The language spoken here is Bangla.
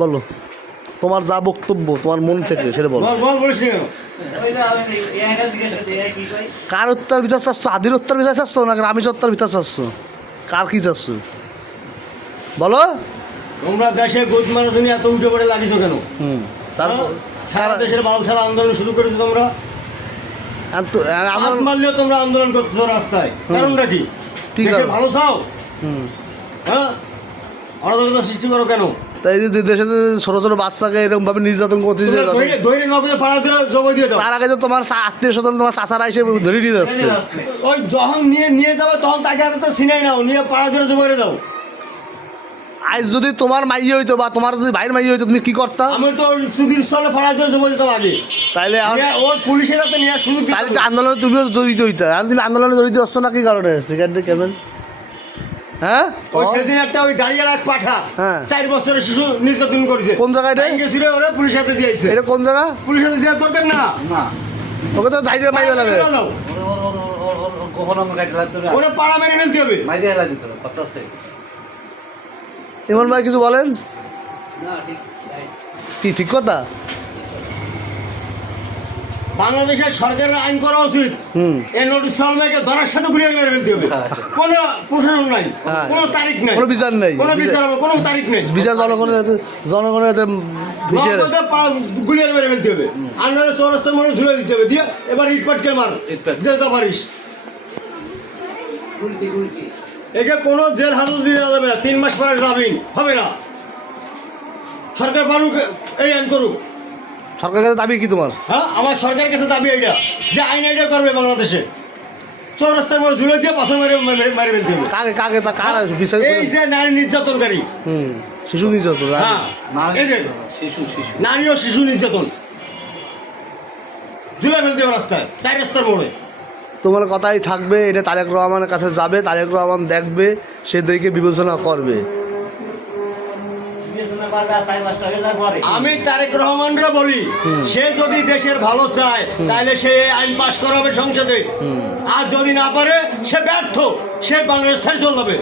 বলো, তোমার যা বক্তব্য তোমার মন থেকে সেটা বলো। কার হত্যার বিচার চাচ্ছ? আদির হত্যার বিচার চাচ্ছ না রামেশ হত্যার বিচার চাচ্ছ? কার কি চাচ্ছ বলো? তোমরা দেশে গোদ মারার জন্য এত উঠে পড়ে লাগিয়েছো কেন? সারা দেশের বাল ছাড়া আন্দোলন শুরু করেছো তোমরা। আন্দোলন মারলেও তোমরা আন্দোলন করতেছো রাস্তায়, কারণটা কি? ভালো চাও? হ্যাঁ, অরাজকতা সৃষ্টি করো কেন? তাই দেশে ছোট ছোট বাচ্চাকে এরকম ভাবে নির্যাতন করতে তার আগে তো তোমার আত্মীয় স্বজন তোমার চাচারা এসে ধরে নিয়ে যাচ্ছে। ওই যখন নিয়ে যাবে তখন তাকে হাতে তো চিনাই নাও, নিয়ে পাড়া ধরে জবাই দাও। আজ যদি তোমার মাইয়ে হইতো বা তোমার যদি ভাইয়ের মাইয়ে হইতো তুমি কি করতা? আমি তো সুদীর স্থলে পাড়া ধরে জবাই দিতাম আগে। তাইলে ওর পুলিশের হাতে নিয়ে শুধু তাহলে তো আন্দোলনে তুমিও জড়িত হইতা। তুমি আন্দোলনে জড়িত হচ্ছ না কি কারণে? সেখানে কেমন? হ্যাঁ, সেদিন একটা ওই দাঁড়িয়ে পাঠা 4 বছরের শিশু নির্যাতন করেছে। কোন জায়গায় গেছিল? ওরা পুলিশ হাতে দিয়েছে। এটা কোন জায়গা? পুলিশ হাতে দেওয়া দরকার না। ওকে তো ধাইরে মাইরে লাগে। ওরা পাড়া মেরে ফেলতে হবে। ইমন ভাই কিছু বলেন? কি ঠিক কথা? বাংলাদেশের সরকারের আইন করা উচিত এই নোটিশ সালমাকে ধরার সাথে গুলিয়ে মেরে ফেলতে হবে। কোনো প্রশাসন নাই, কোনো তারিখ নাই, কোনো বিচার নাই, কোনো বিচার হবে, কোনো তারিখ নেই। বিচার জনগণের গুলিয়ে মেরে ফেলতে হবে। আন্দোলনের চৌরাস্তার মনে ঝুলে দিতে হবে, দিয়ে এবার ইটপাটকে মার যেতে পারিস। একে কোনো জেল হাজত দিয়ে যাবে না, 3 মাস পরে জামিন হবে না। সরকার পারুক এই আইন করুক। সরকারের কাছে দাবি কি তোমার? হ্যাঁ, আমার সরকারের কাছে দাবি এইটা যে আইন এইটা করবে বাংলাদেশে। চৌরাস্তার মধ্যে ঝুলে দিয়ে পাথর মেরে ফেলতে হবে। কাকে কাকে তা কার বিচার? এই যে নারী নির্যাতনকারী, শিশু নির্যাতন। হ্যাঁ, এই যে নারী ও শিশু নির্যাতন ঝুলে ফেলতে হবে রাস্তায়, 4 রাস্তার মোড়ে। তোমার কথাই থাকবে, এটা তারেক রহমানের কাছে যাবে, তারেক রহমান দেখবে, সে দেখে বিবেচনা করবে। আমি তারেক রহমানরা বলি, সে যদি দেশের ভালো চায় তাহলে সে আইন পাশ করাবে সংসদে। আর যদি না পারে সে ব্যর্থ, সে বাংলাদেশ ছেড়ে চলে যাবে।